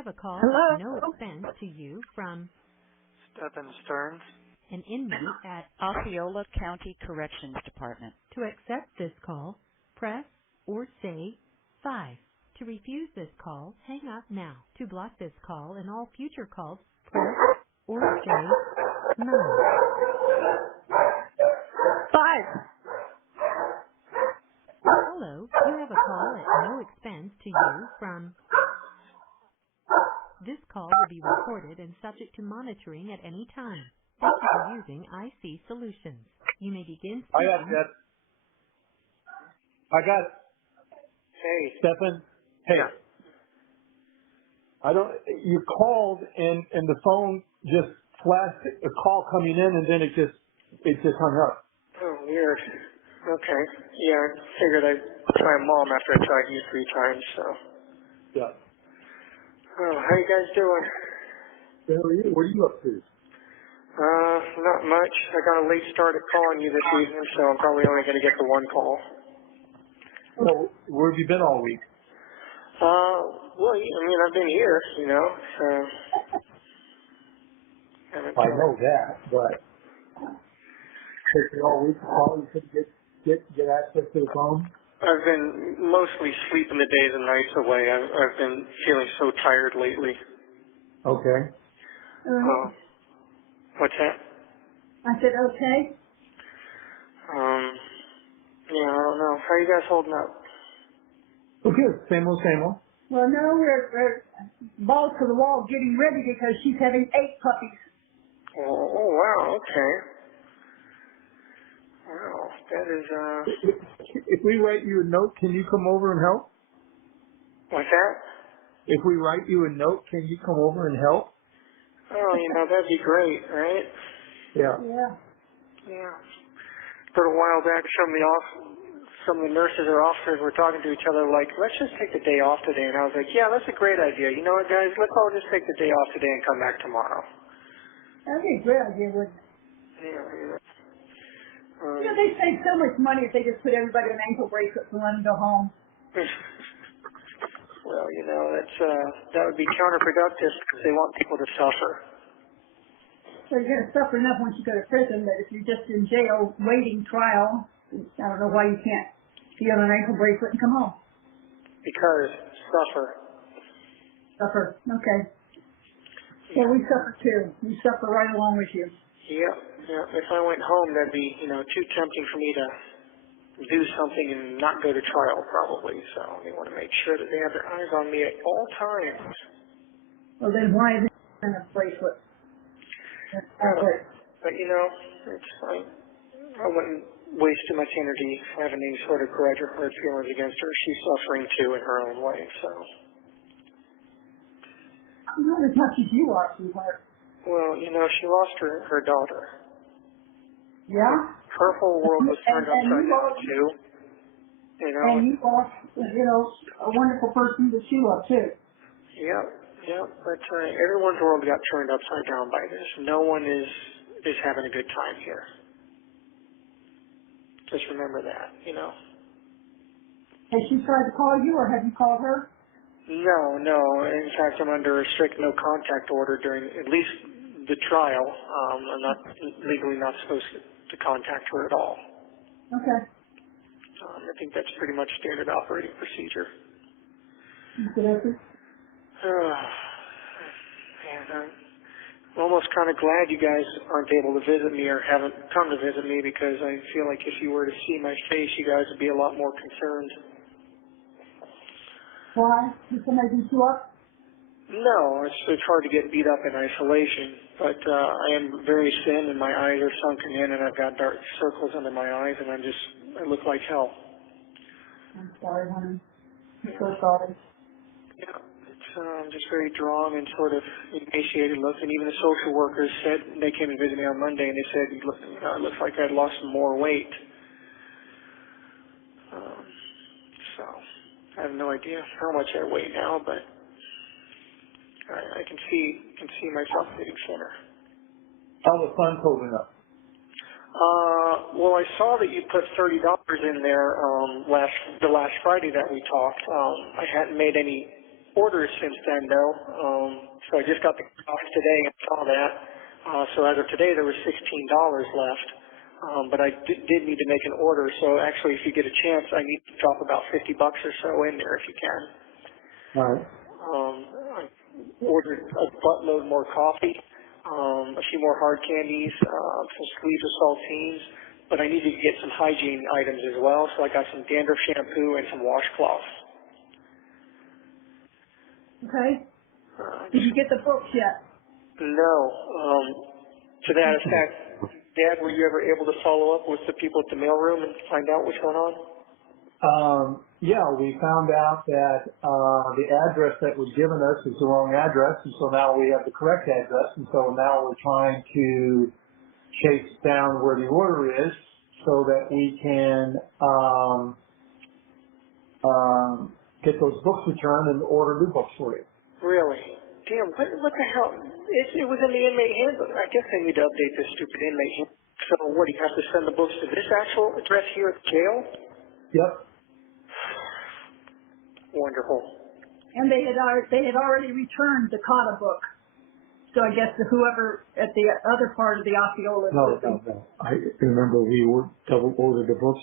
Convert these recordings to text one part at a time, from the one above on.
have a call Hello? at no expense to you from Stephan Sterns. an inmate at Osceola County Corrections Department. To accept this call, press or say 5. To refuse this call, hang up now. To block this call and all future calls, press or say 9. 5. Hello, you have a call at no expense to you from... This call will be recorded and subject to monitoring at any time. Thank you for using IC Solutions. You may begin I speaking. got it. Hey. Stephan. Hey. Yeah. You called and the phone just flashed a call coming in and then it just hung up. Oh, weird. Okay. Yeah, I figured I'd try Mom after I tried you 3 times, so. Yeah. Oh, how you guys doing? How are you? What are you up to? Not much. I got a late start at calling you this evening, so I'm probably only going to get the 1 call. Well, where have you been all week? Well, I mean, I've been here, you know, so. I know that, but taking all week to call, you couldn't get access to the phone? I've been mostly sleeping the days and nights away. I've been feeling so tired lately. Okay. What's that? I said, okay. Yeah, I don't know. How are you guys holding up? Well, good. Same old, same old. Well, no, we're balls to the wall getting ready because she's having 8 puppies. Oh, wow, okay. Wow, that is, If we write you a note, can you come over and help? What's that? If we write you a note, can you come over and help? Oh, you know, that'd be great, right? Yeah. Yeah. Yeah. A little while back, some of the nurses or officers were talking to each other like, let's just take the day off today. And I was like, yeah, that's a great idea. You know what, guys? Let's all just take the day off today and come back tomorrow. That'd be a great idea, wouldn't it? Yeah. You know, they save so much money if they just put everybody on ankle bracelets and let them go home. Well, you know, that would be counterproductive because they want people to suffer. So you're going to suffer enough once you go to prison, but if you're just in jail waiting trial, I don't know why you can't be on an ankle bracelet and come home. Because suffer. Suffer. Okay. Yeah, we suffer too. We suffer right along with you. Yeah. If I went home, that'd be, you know, too tempting for me to do something and not go to trial, probably. So they want to make sure that they have their eyes on me at all times. Well, then why is it in a bracelet? But you know, it's like I wouldn't waste too much energy having any sort of grudge or hurt feelings against her. She's suffering too in her own way. So. Not as much as you are, sweetheart. Well, you know, she lost her daughter. Yeah? Her whole world was turned upside down, too. You know? And you lost, you know, a wonderful person that you love, too. Yep. But everyone's world got turned upside down by this. No one is having a good time here. Just remember that, you know? Has she tried to call you, or have you called her? No. In fact, I'm under a strict no contact order during at least the trial. I'm not legally not supposed to contact her at all. Okay. I think that's pretty much standard operating procedure. Okay. I'm almost kind of glad you guys aren't able to visit me or haven't come to visit me because I feel like if you were to see my face, you guys would be a lot more concerned. Why? Did somebody beat you up? No, it's hard to get beat up in isolation, but I am very thin and my eyes are sunken in and I've got dark circles under my eyes and I look like hell. I'm sorry, honey. I'm so sorry. Yeah, it's just very drawn and sort of emaciated looking. Even the social workers said, they came and visited me on Monday and they said, it looks like I'd lost some more weight. So I have no idea how much I weigh now, but I can see myself getting thinner. How the fun's holding up? Well, I saw that you put $30 in there the last Friday that we talked. I hadn't made any orders since then, though. So I just got the cost today and saw that. So as of today, there was $16 left. But I did need to make an order. So actually, if you get a chance, I need to drop about $50 or so in there if you can. All right. I ordered a buttload more coffee, a few more hard candies, some sleeves of saltines, but I needed to get some hygiene items as well. So I got some dandruff shampoo and some washcloths. Okay. Did you get the books yet? No. To that effect, Dad, were you ever able to follow up with the people at the mailroom and find out what's going on? Yeah, we found out that the address that was given us is the wrong address, and so now we have the correct address, and so now we're trying to chase down where the order is so that we can get those books returned and order new books for you. Really? Damn, what the hell? It was in the inmate handbook. I guess they need to update this stupid inmate handbook. So what, do you have to send the books to this actual address here at the jail? Yep. Wonderful. And they had already returned the Cotta book. So I guess whoever at the other part of the Osceola. No. I remember we double ordered the books.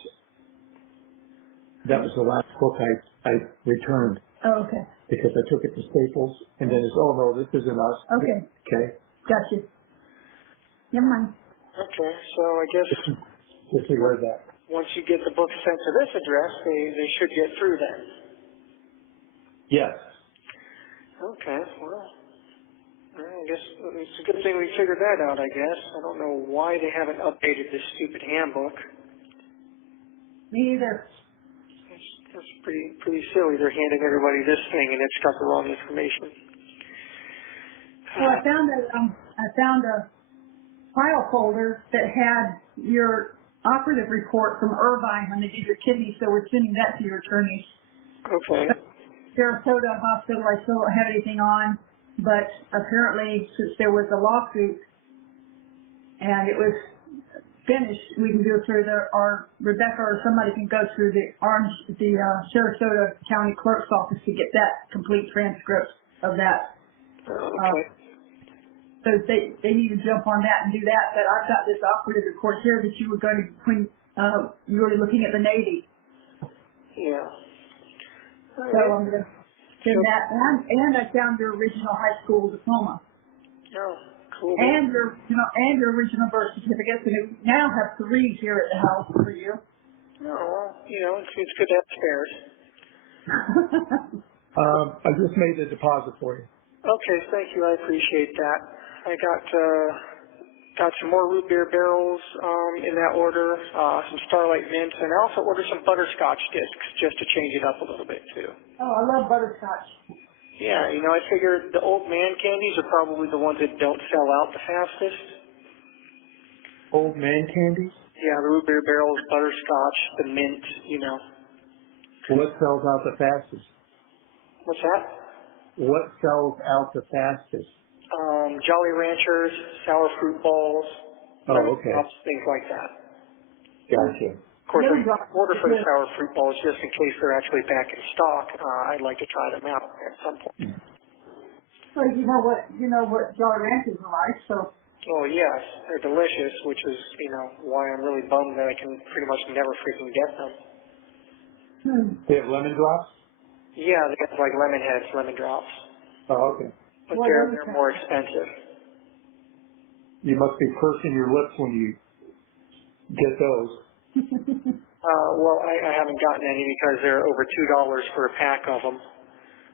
That was the last book I returned. Oh, okay. Because I took it to Staples, and then it's, oh no, this isn't us. Okay. Okay. Gotcha. Never mind. Okay, so I guess Disregard that. once you get the books sent to this address, they should get through then. Yes. Okay, well, I guess it's a good thing we figured that out, I guess. I don't know why they haven't updated this stupid handbook. Me either. That's pretty silly. They're handing everybody this thing and it's got the wrong information. Well, I found a file folder that had your operative report from Irvine when they did your kidney, so we're sending that to your attorneys. Okay. Sarasota Hospital, I still don't have anything on, but apparently since there was a lawsuit and it was finished, we can go through or Rebecca or somebody can go through the Sarasota County Clerk's office to get that complete transcript of that. Okay. So they need to jump on that and do that. But I've got this operative report here that you were going to you were looking at the Navy. Yeah. So I'm going to send that, and I found your original high school diploma. Oh, cool. And your original birth certificates, and we now have 3 here at the house for you. Oh, well, it's good to have spares. I just made the deposit for you. Okay, thank you. I appreciate that. I got some more root beer barrels in that order, some Starlight Mints, and I also ordered some butterscotch discs just to change it up a little bit too. Oh, I love butterscotch. Yeah, I figured the old man candies are probably the ones that don't sell out the fastest. Old man candies? Yeah, the root beer barrels, butterscotch, the mint, What sells out the fastest? What's that? What sells out the fastest? Jolly Ranchers, sour fruit balls, okay. things like that. Gotcha. Of course, I order for the sour fruit balls just in case they're actually back in stock. I'd like to try them out at some point. So you know what Jolly Ranchers are like, so. Oh yes, they're delicious, which is why I'm really bummed that I can pretty much never freaking get them. They have lemon drops? Yeah, they have like lemon heads, lemon drops. Oh, okay. But they're more expensive. You must be pursing your lips when you get those. Well, I haven't gotten any because they're over $2 for a pack of them.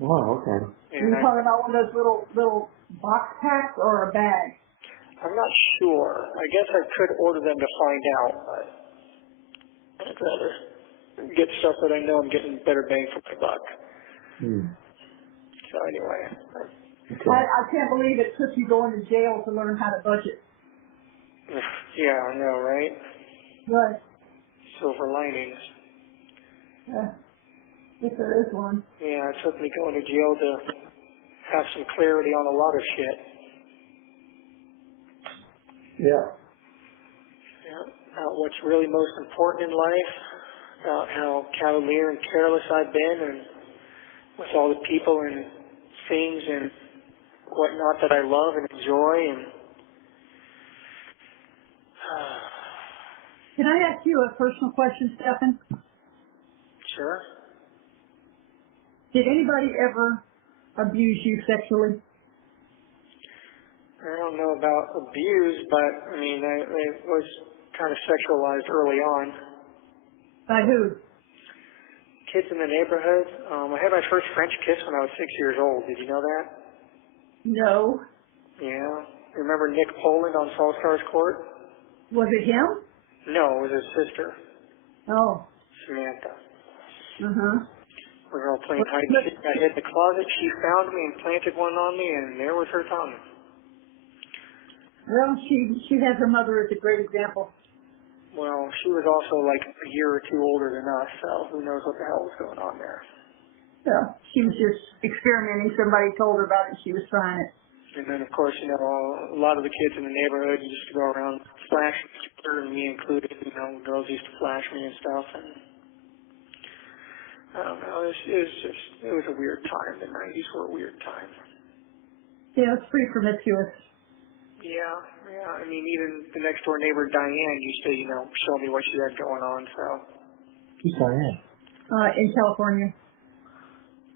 Oh, okay. Are you talking about one of those little box packs or a bag? I'm not sure. I guess I could order them to find out, but I'd rather get stuff that I know I'm getting better bang for my buck. So anyway. Okay. I can't believe it took you going to jail to learn how to budget. Yeah, I know, right? Right. Silver linings. If there is one. Yeah, it took me going to jail to have some clarity on a lot of shit. Yeah. About what's really most important in life, about how cavalier and careless I've been, and with all the people and things and whatnot that I love and enjoy. And Can I ask you a personal question, Stephan? Sure. Did anybody ever abuse you sexually? I don't know about abuse, but I mean, I was kind of sexualized early on. By who? Kids in the neighborhood. I had my first French kiss when I was 6 years old. Did you know that? No. Yeah. Remember Nick Poland on Fall Stars Court? Was it him? No, it was his sister, Oh. Samantha. Uh-huh. We were all playing hide and seek. I hid in the closet. She found me and planted one on me, and there was her tongue. Well, she had her mother as a great example. Well, she was also like a year or two older than us, so who knows what the hell was going on there. So she was just experimenting. Somebody told her about it. She was trying it. And then, of course, you know, a lot of the kids in the neighborhood used to go around flashing each other, and me included. You know, girls used to flash me and stuff, and I don't know. It was a weird time. The 90s were a weird time. Yeah, it's pretty promiscuous. Yeah. I mean, even the next door neighbor, Diane, used to, you know, show me what she had going on, so. Who's Diane? In California.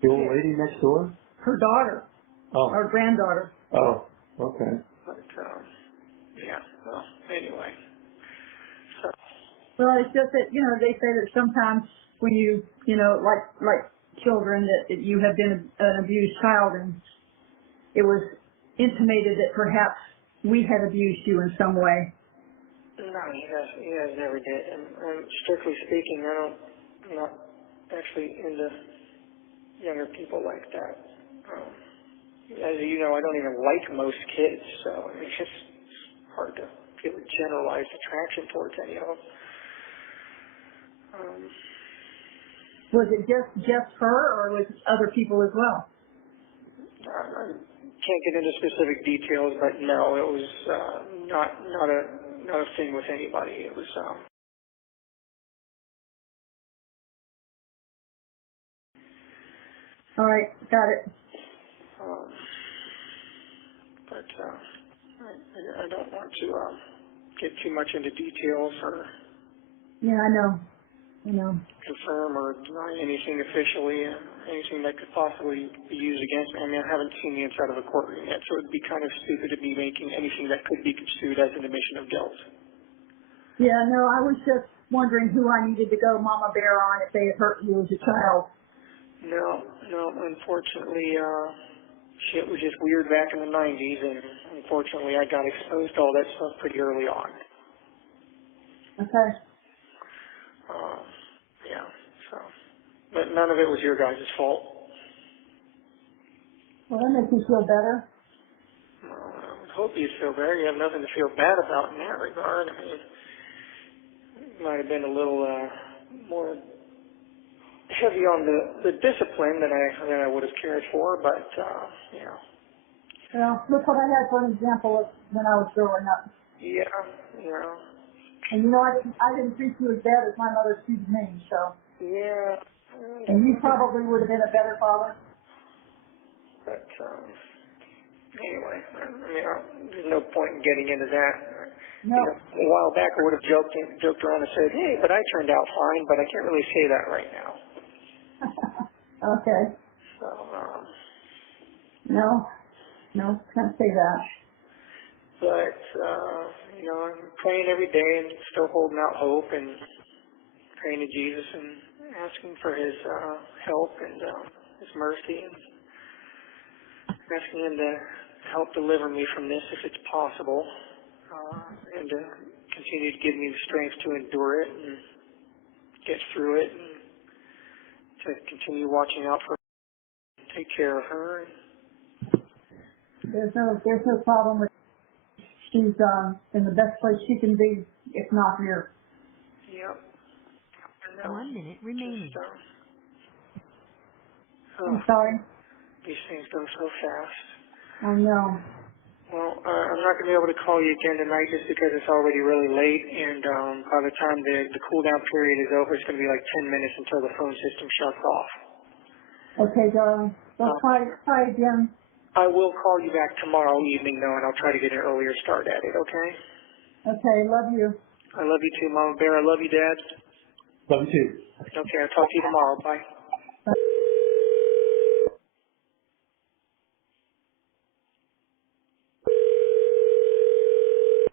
The old lady next door? Her daughter. Oh. Our granddaughter. Oh, okay. But, yeah, well, anyway. So. Well, it's just that, you know, they say that sometimes when you know, like children, that you have been an abused child, and it was intimated that perhaps we had abused you in some way. No, he has never did. And strictly speaking, I'm not actually into younger people like that. As you know, I don't even like most kids, so it's just hard to feel a generalized attraction towards any of them. Was it just her, or was it other people as well? I can't get into specific details, but no, it was not a thing with anybody. It was All right, got it. but I don't want to get too much into details or Yeah, I know. confirm or deny anything officially, anything that could possibly be used against me. I mean, I haven't seen the inside of a courtroom yet, so it would be kind of stupid to be making anything that could be construed as an admission of guilt. Yeah, no, I was just wondering who I needed to go Mama Bear on if they had hurt you as a child. No, unfortunately, shit was just weird back in the 90s, and unfortunately I got exposed to all that stuff pretty early on. Okay. Yeah, so. But none of it was your guys' fault. Well, that makes me feel better. Well, I would hope you'd feel better. You have nothing to feel bad about in that regard. I mean, it might have been a little more heavy on the discipline than I would have cared for, but, you know. Well, look what I had for an example of when I was growing up. Yeah, you know. And you know, I didn't treat you as bad as my mother treated me, so. Yeah. And you probably would have been a better father. But, anyway, I mean, there's no point in getting into that. No. You know, a while back I would have joked around and said, hey, but I turned out fine, but I can't really say that right now. Okay. So, No, can't say that. but, you know, I'm praying every day and still holding out hope and praying to Jesus and asking for his help and his mercy and asking him to help deliver me from this if it's possible, and to continue to give me the strength to endure it and get through it and to continue watching out for her, take care of her. There's no problem with. She's in the best place she can be, if not here. Yep. 1 minute remaining. Just, I'm sorry. These things go so fast. I know. Well, I'm not going to be able to call you again tonight just because it's already really late, and by the time the cool down period is over, it's going to be like 10 minutes until the phone system shuts off. Okay, darling. Well, try again. I will call you back tomorrow evening, though, and I'll try to get an earlier start at it, okay? Okay, love you. I love you too, Mama Bear. I love you, Dad. Love you too. Okay, I'll talk to you tomorrow. Bye.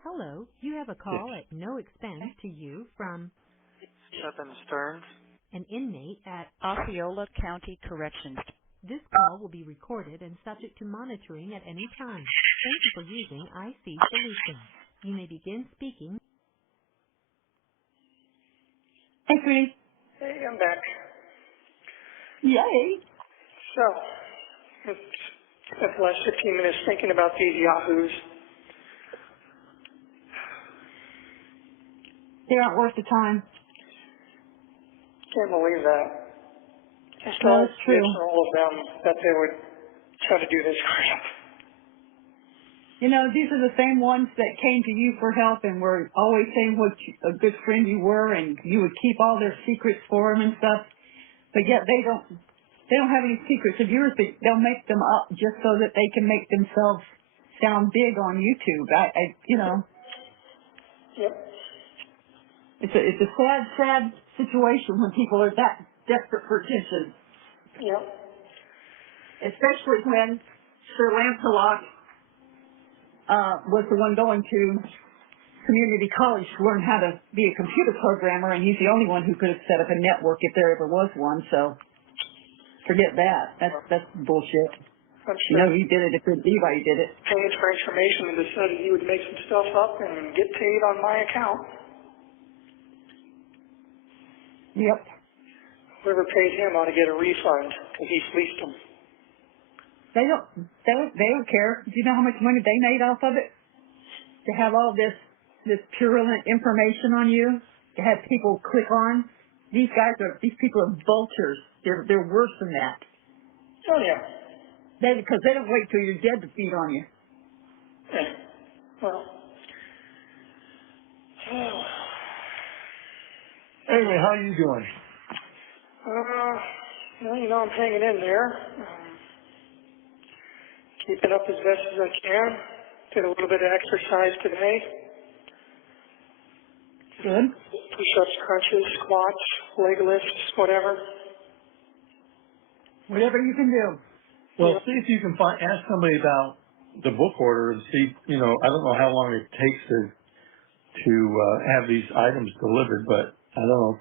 Hello, you have a call at no expense to you from Stephan Sterns. an inmate at Osceola County Corrections. This call will be recorded and subject to monitoring at any time. Thank you for using IC Solutions. You may begin speaking. Hey, sweetie. Hey, I'm back. Yay. So, spent the last 15 minutes thinking about these yahoos. They aren't worth the time. Can't believe that. Just No, all it's true. all of them that they would try to do this crap. You know, these are the same ones that came to you for help and were always saying what a good friend you were, and you would keep all their secrets for them and stuff. But yet they don't have any secrets of yours. But they'll make them up just so that they can make themselves sound big on YouTube. You know, Yep. it's a sad situation when people are that desperate for attention, Yep. especially when Sir Lancelot was the one going to community college to learn how to be a computer programmer, and he's the only one who could have set up a network if there ever was one. So forget that. That's bullshit. I'm You sure know, he did it if anybody did it. paid for information and decided he would make some stuff up and get paid on my account. Yep. Whoever paid him ought to get a refund because he fleeced them. They don't care. Do you know how much money they made off of it? To have all this purulent information on you, to have people click on. These people are vultures. They're worse than that. Oh, yeah. Because they don't wait till you're dead to feed on you. Yeah. Well. Anyway, how are you doing? Well, you know, I'm hanging in there. Keeping up as best as I can. Did a little bit of exercise today. Good. Push-ups, crunches, squats, leg lifts, whatever. Whatever you can do. Well, see if you can ask somebody about the book order and see, I don't know how long it takes to have these items delivered, but I don't know.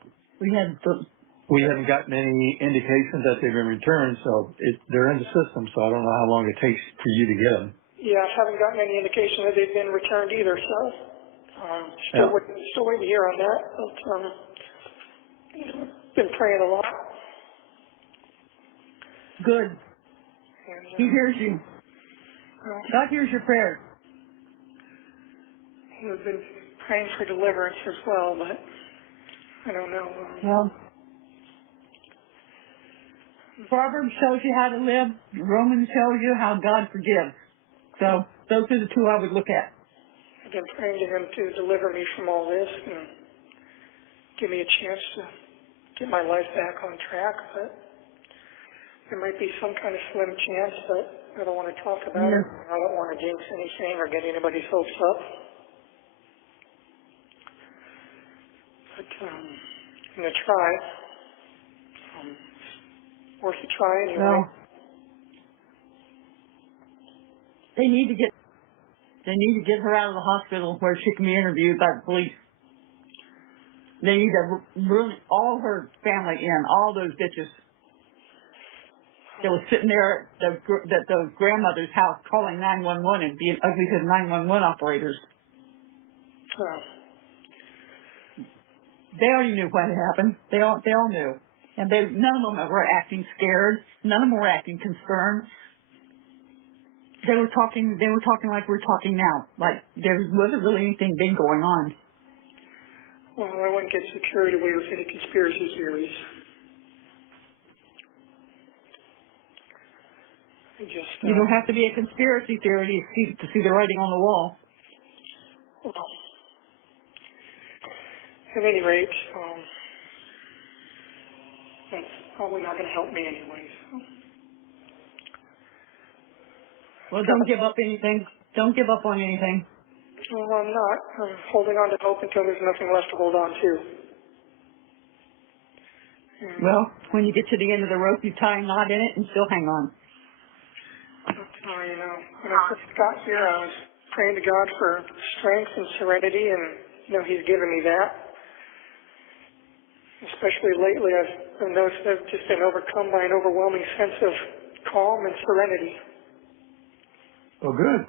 We haven't gotten any indications that they've been returned, so they're in the system, so I don't know how long it takes for you to get them. Yeah, I haven't gotten any indication that they've been returned either, so still waiting to hear on that. But been praying a lot. Good. And, He hears you. God hears your prayers. We've been praying for deliverance as well, but I don't know. Well, Proverbs shows you how to live. Romans shows you how God forgives. So those are the two I would look at. I've been praying to Him to deliver me from all this and give me a chance to get my life back on track, but there might be some kind of slim chance, but I don't want to talk about it. I don't want to jinx anything or get anybody's hopes up. But I'm going to try. Worth a try anyway. Well, they need to get her out of the hospital where she can be interviewed by the police. They need to ruin all her family in, all those bitches that was sitting there at the grandmother's house calling 911 and being ugly to the 911 operators. They already knew what had happened. They all knew. And none of them were acting scared. None of them were acting concerned. They were talking like we're talking now. Like there wasn't really anything big going on. Well, I wouldn't get so carried away with any conspiracy theories. You don't have to be a conspiracy theory to see the writing on the wall. Well, at any rate, That's probably not going to help me anyways. Well, don't give up anything. Don't give up on anything. Well, I'm not. I'm holding on to hope until there's nothing left to hold on to. Well, when you get to the end of the rope, you tie a knot in it and still hang on. Oh, you know, when I first got here, I was praying to God for strength and serenity, and, you know, He's given me that. Especially lately, I've noticed I've just been overcome by an overwhelming sense of calm and serenity. Well, good.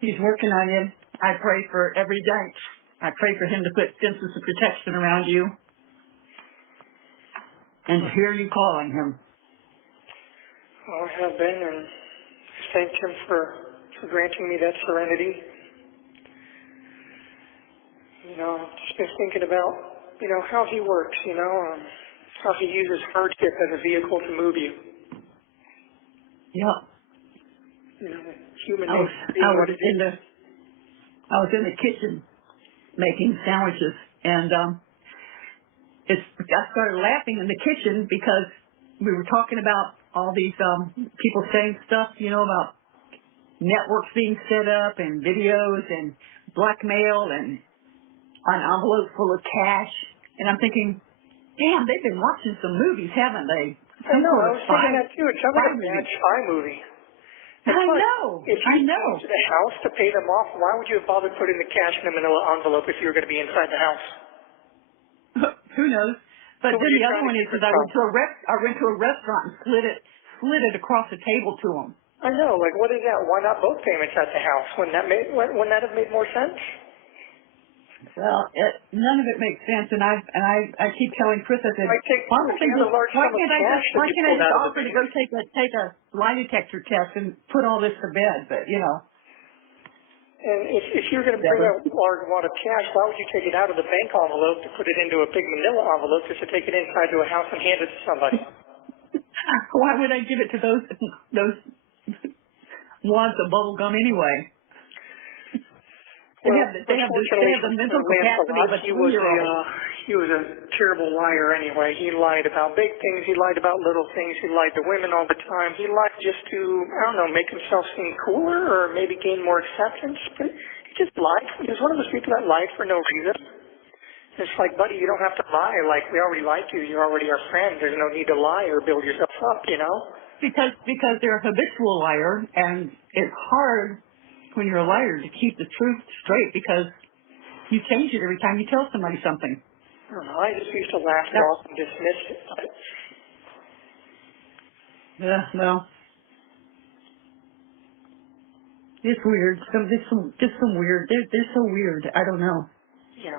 He's working on you. I pray for every day. I pray for Him to put fences of protection around you and to hear you calling Him. Well, I have been, and I thank Him for granting me that serenity. You know, I've just been thinking about, you know, how He works, you know, how He uses hardship as a vehicle to move you. Yeah. You know, human I was in the kitchen making sandwiches, and I started laughing in the kitchen because we were talking about all these people saying stuff, you know, about networks being set up and videos and blackmail and an envelope full of cash. And I'm thinking, damn, they've been watching some movies, haven't they? I know, I was thinking that too. It sounds like a bad spy movie. I know. If you came to the house to pay them off, why would you have bothered putting the cash in a manila envelope if you were going to be inside the house? Who knows? But then the other one is that I went to a restaurant and slid it across the table to them. I know. Like, what is that? Why not both payments at the house? Wouldn't that have made more sense? Well, none of it makes sense, and I keep telling Chris, I said, why can't I just offer to go take a lie detector test and put all this to bed? But you know. And if you're going to bring a large amount of cash, why would you take it out of the bank envelope to put it into a big manila envelope just to take it inside to a house and hand it to somebody? Why would I give it to those wads of bubble gum anyway? They have the mental capacity of a 2-year-old. He was a terrible liar anyway. He lied about big things. He lied about little things. He lied to women all the time. He lied just to, I don't know, make himself seem cooler or maybe gain more acceptance. But he just lied. He was one of those people that lied for no reason. It's like, buddy, you don't have to lie. Like, we already lied to you. You're already our friend. There's no need to lie or build yourself up, you know? Because they're a habitual liar, and it's hard when you're a liar to keep the truth straight because you change it every time you tell somebody something. I don't know. I just used to laugh it off and dismiss it. Yeah, well, it's weird. Just some weird. They're so weird. I don't know. Yeah.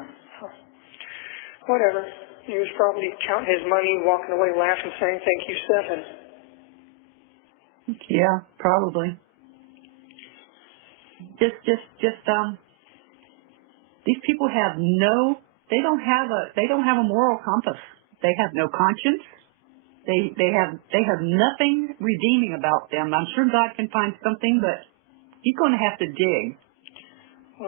Whatever. He was probably counting his money, walking away laughing, saying, "Thank you, Stephan." Yeah, probably. Just these people they don't have a moral compass. They have no conscience. They have nothing redeeming about them. I'm sure God can find something, but He's going to have to dig.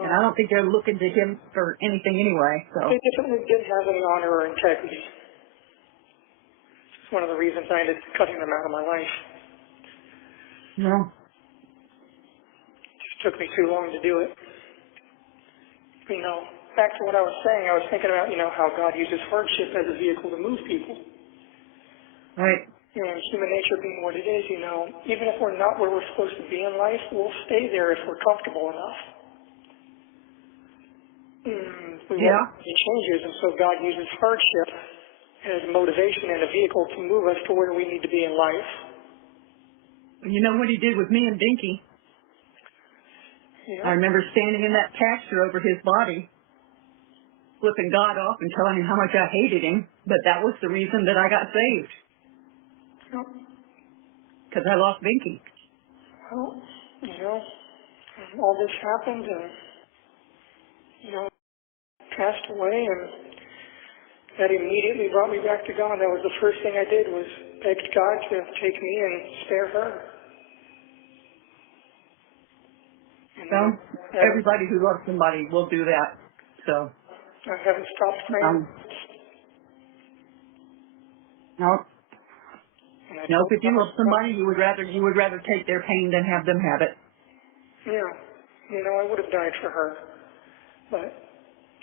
And I don't think they're looking to Him for anything anyway. So they definitely didn't have any honor or integrity. It's one of the reasons I ended up cutting them out of my life. No. Took me too long to do it. You know, back to what I was saying, I was thinking about, you know, how God uses hardship as a vehicle to move people. Right. You know, human nature being what it is, you know, even if we're not where we're supposed to be in life, we'll stay there if we're comfortable enough. We won't make any changes, and so God uses hardship as motivation and a vehicle to move us to where we need to be in life. You know what He did with me and Dinky? Yeah. I remember standing in that pasture over his body, flipping God off and telling him how much I hated him, but that was the reason that I got saved. Because I lost Binky. Well, you know, all this happened and, you know, passed away, and that immediately brought me back to God. That was the first thing I did, was beg God to take me and spare her. Well, everybody who loves somebody will do that. So I haven't stopped praying. No, I No, told if you love somebody, you would rather take their pain than have them have it. Yeah, you know, I would have died for her, but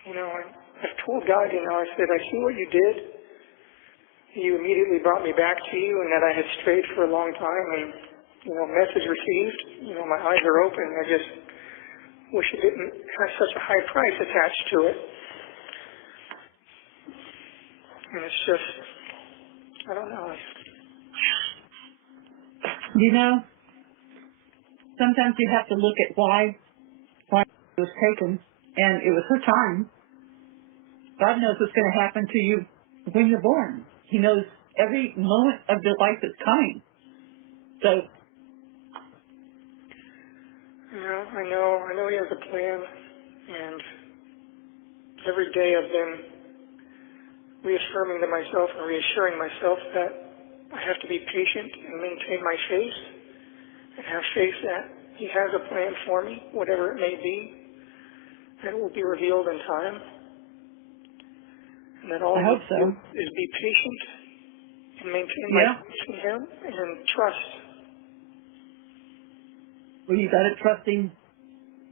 you know, I've told God, you know, I said, I see what you did. You immediately brought me back to you, and that I had strayed for a long time, and you know, message received. You know, my eyes are open. I just wish it didn't have such a high price attached to it. And it's just, I don't know. You know, sometimes you have to look at why it was taken, and it was her time. God knows what's going to happen to you when you're born. He knows every moment of your life that's coming. So, Yeah, I know he has a plan, and every day I've been reaffirming to myself and reassuring myself that I have to be patient and maintain my faith, and have faith that he has a plan for me, whatever it may be, and it will be revealed in time. And that all I I hope need to so. do is be patient and maintain my Yeah. faith in him and trust. Well, you got to trusting.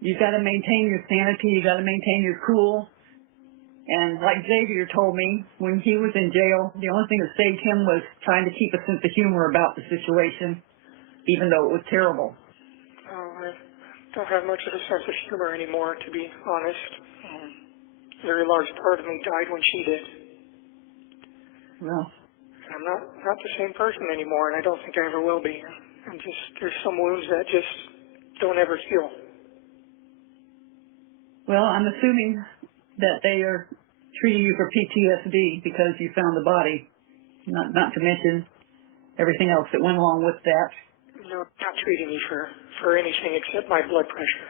You got to maintain your sanity. You got to maintain your cool. And like Xavier told me, when he was in jail, the only thing that saved him was trying to keep a sense of humor about the situation, even though it was terrible. I don't have much of a sense of humor anymore, to be honest. A very large part of me died when she did. Well, And I'm not the same person anymore, and I don't think I ever will be. There's some wounds that just don't ever heal. well, I'm assuming that they are treating you for PTSD because you found the body, not to mention everything else that went along with that. No, not treating me for anything except my blood pressure.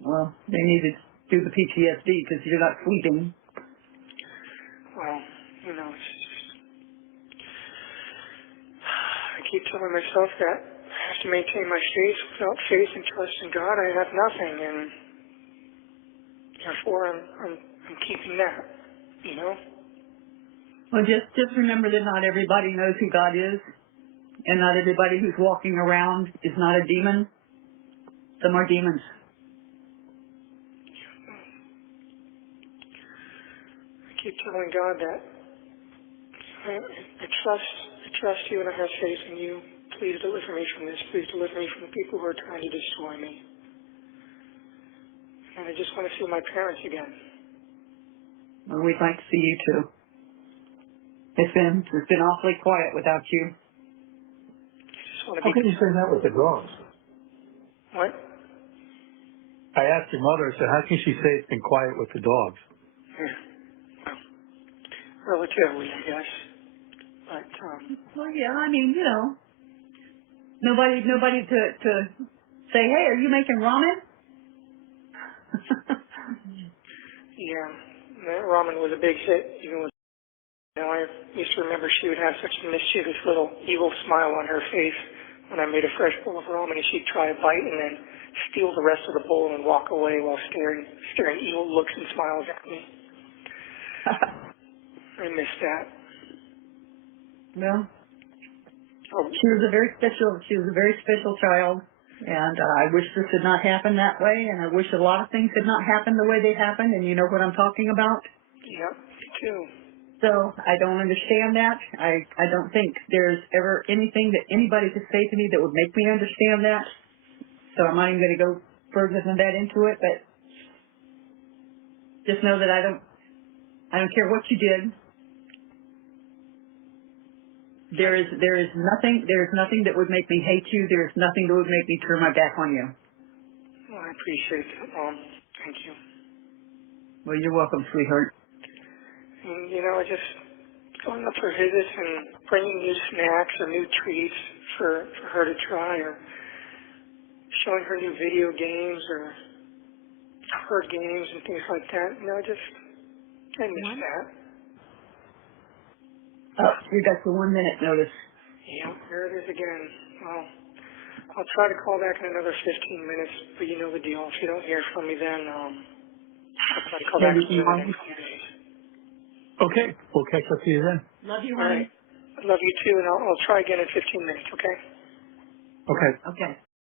Well, they need to do the PTSD because you're not sleeping. Well, you know, it's just, I keep telling myself that I have to maintain my faith. Without faith and trust in God, I have nothing, and therefore I'm keeping that, you know? Well, just remember that not everybody knows who God is, and not everybody who's walking around is not a demon. Some are demons. I keep telling God that I trust you and I have faith in you. Please deliver me from this. Please deliver me from the people who are trying to destroy me. And I just want to see my parents again. Well, we'd like to see you too. It's been awfully quiet without you. I just want to How be... can you say that with the dogs? What? I asked your mother, I said, how can she say it's been quiet with the dogs? Yeah. Well, relatively, I guess. But, Well, yeah, I mean, you know, nobody to say, hey, are you making ramen? yeah, that ramen was a big hit, even with... You know, I used to remember she would have such a mischievous little evil smile on her face when I made a fresh bowl of ramen, and she'd try a bite and then steal the rest of the bowl and walk away while staring evil looks and smiles at me. I miss that. Well, Oh, she was a very special child, and I wish this had not happened that way, and I wish a lot of things had not happened the way they happened, and you know what I'm talking about. yep, me too. So I don't understand that. I don't think there's ever anything that anybody could say to me that would make me understand that. So I'm not even going to go further than that into it, but just know that I don't care what you did. There is nothing that would make me hate you. There is nothing that would make me turn my back on you. Well, I appreciate that, Mom. Thank you. Well, you're welcome, sweetheart. And, you know, just going up for visits and bringing new snacks or new treats for her to try, or showing her new video games or card games and things like that. You know, I miss that. Oh, you got the 1 minute notice. Yeah, there it is again. Well, I'll try to call back in another 15 minutes, but you know the deal. If you don't hear from me then, I'll try to call back in the next few days. Okay, we'll catch up to you then. Love you, All honey. right. Love you too, and I'll try again in 15 minutes, okay? Okay. Okay.